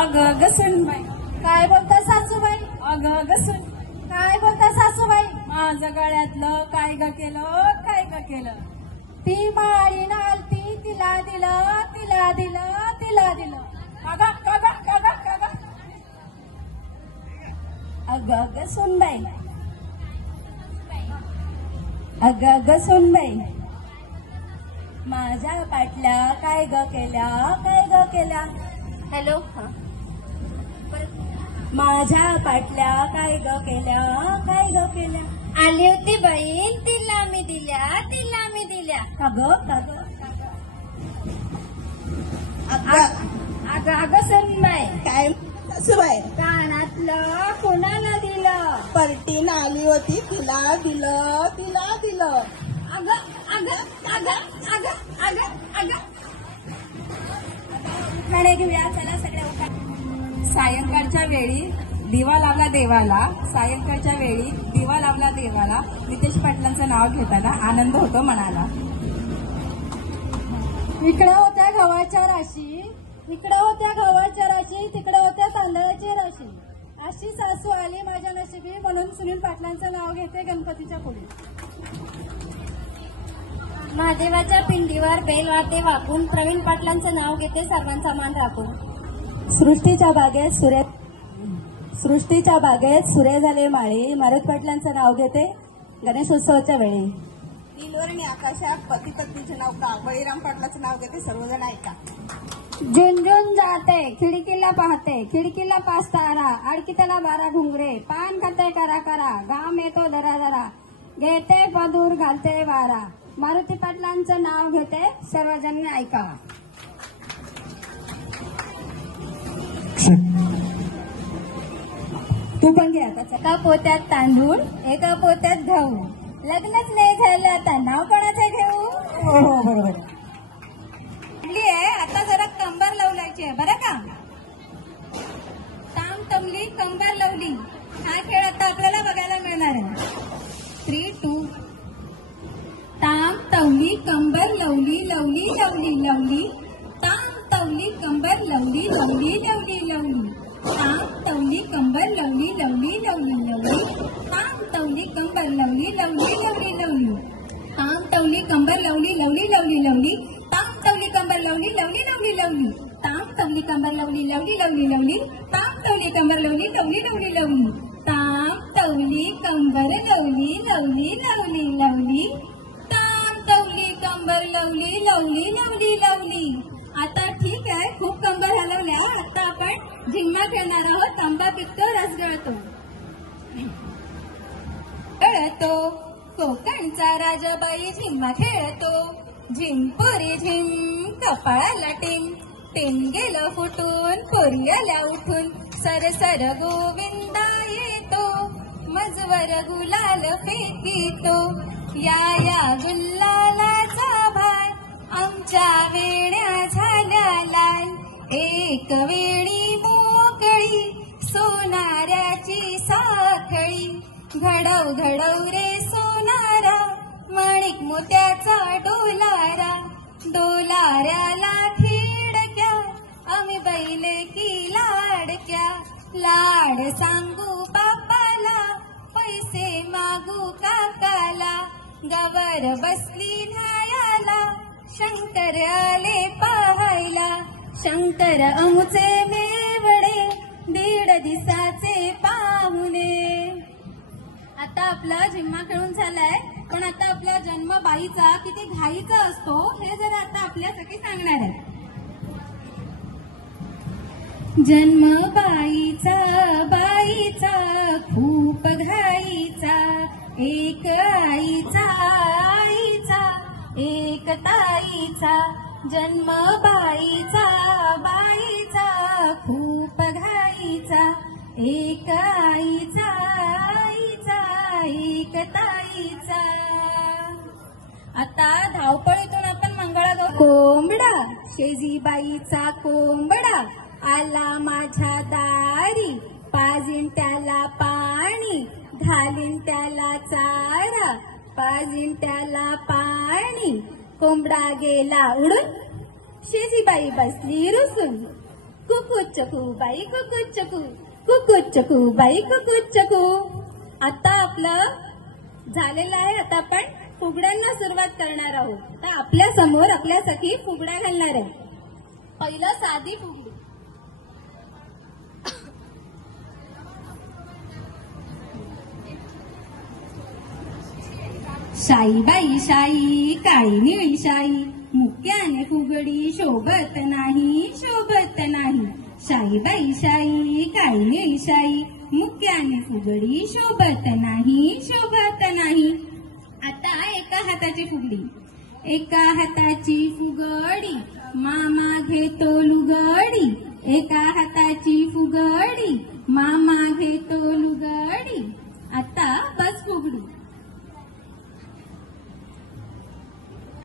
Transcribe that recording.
अगं गसून बाई. काय बोलता सासूबाई? अगं गसून. काय बोलता सासूबाई? माझं गळ्यातलं काय ग केलं, काय ग केलं. ती माळीनं आलती, तिला दिलं, तिला दिलं, तिला दिलं. अगं कागा कागा कागा. अगं ग सुनबाई, अगं ग सुनबाई, माझ्या पाटल्या काय ग केल्या, काय ग केल्या. हॅलो. माझ्या पाटल्या काय ग केल्या, काय ग केल्या. आली होती बहीण, तिला मी दिल्या, तिला मी दिल्या. अगं अगं अगं अगं सुनबाई, काय सासूबाई? कानातलं कोणाला दिलं? परटीन आली होती, तिला दिलं, तिला दिलं. अगं अगं अगं अगं अगं अगं. उखाणे घेऊया, चला सगळ्या उखाणे. सायंकाळच्या वेळी दिवा लावला देवाला, सायंकाळच्या वेळी दिवा लावला देवाला. नितेश पाटलांचं नाव घेताना आनंद होतो मनाला. इकडे होत्या गव्हाच्या राशी, इकडे होत्या गव्हाच्या राशी, तिकडे होत्या तांदळाची राशी. अशी सासू आली माझ्या नशिबी, म्हणून सुनील पाटलांचं नाव घेते गणपतीच्या पुढे. महादेवाच्या पिंडीवर बेल वाटे वाकून प्रवीण पाटलांचं नाव घेते, सर्वांचा मान राखून. सृष्टीच्या बागेत सुरे झाले माळी, मारुत पाटलांचं नाव घेते गणेशोत्सवाच्या वेळी. नीलवर्णी आकाशात पती पत्नीचे नाव का, बळीराम पाटलाचं नाव घेते, सर्वजण ऐका. झुंझुन जाते खिडकीला पाहते, खिडकीला 5 तारा, अडकी त्याला 12 घुंगरे, पान खाते करा करा, घाम येतो दरा दरा, घेते पदूर घालते वारा. मारुती पाटलांचं नाव घेते, सर्वजण ऐका. तू पण घे आता. एका पोत्यात तांदूळ, एका पोत्यात गहू, लग्नच नाही झालं आता नाव कोणाचं घेऊ. हो बरोबर. आता जरा कंबर लावलायची आहे बरं का. ताम तमली कंबर लावली, हा खेळ आता आपल्याला बघायला मिळणार आहे. 3, 2. ताम तवली कंबर लवली लवली लवली लवली, ताम तवली कंबर लवली लवली लवली लवली, ताम तवली कंबर लवली लवली लवली लवली, ताम तवली कंबर लवली लवली लवली लवली, ताम तवली कंबर लवली लवली लवली लवली, ताम तवली कंबर लवली लवली लवली लवली, ताम तवली कंबर लवली लवली लवली लवली, ताम तवली कंबर लवली लवली लवली लवली, ताम तवली कंबर लवली लवली लवली लवली, ताम तवली कंबर लवली लवली लवली लवली. आता ठीक आहे, खूप कंबर हलवल्या. आता आपण झिम्मा खेळणार आहोत. तांबा पिकतो रस गळतो. गळतो कोकणचा राजाबाई झिम्मा खेळतो, झिमपुरी झिम कपाळाला टिम, टिम गेलं फुटून पुरी आल्या उठून, सर सर गोविंदा येतो, मजवर गुलाल फेकितो, या गुल्लालाचा भार, आमच्या वेण्या झाल्या लाल, एक वेणी मोकळी सोनाऱ्याची साखळी, घडव घडव रे सोनारा, माणिक मोत्याचा डोलारा, डोलाऱ्याला खिडक्या, आम्ही बैले की लाडक्या, लाड सांगू बापाला, पैसे मागू काकाला, गवर बसली न्यायाला, शंकर आले पाहायला, शंकर अमुचे मेवडे, 1.5 दिवसाचे पाहुणे. आता आपला झिम्मा खेळून झालाय, पण आता आपला जन्म बाईचा किती घाईचा असतो हे जरा आता आपल्यासाठी सांगणार आहे. जन्म बाईचा खूप घाईचा, एक आईचा एक ताईचा, जन्म बाईचा खूप घाईचा, एक आईचा एक ताईचा. आता धावपळीतून आपण मंगळागौर. कोंबडा शेजीबाईचा कोंबडा आला माझ्या दारी, पाजीन त्याला पाणी, घालीन त्याला चारा, पाजीन त्याला पाणी. कोंबडा गेला उडून, शेजीबाई बसली रुसून, कुकुच्चकू बाई कुकुच्चकू कुकुच्चकू बाई कुकुच्चकू. आता आपलं झालेलं आहे. आता आपण फुगड्यांना सुरुवात करणार आहोत. आता आपल्या समोर आपल्यासाठी फुगड्या घालणार आहे. पहिलं साधी फुगडी. शाई बाई शाई काळी निळी शाई मुक्याने फुगडी शोभत नाही शोभत नाही. शाई बाई शाई काळी निळी शाई मुक्याने फुगडी शोभत नाही शोभत नाही. आता एका हाताची फुगडी. एका हाताची फुगडी मामा घेतो लुगडी. एका हाताची फुगडी मामा घेतो लुगडी. आता बस फुगडी.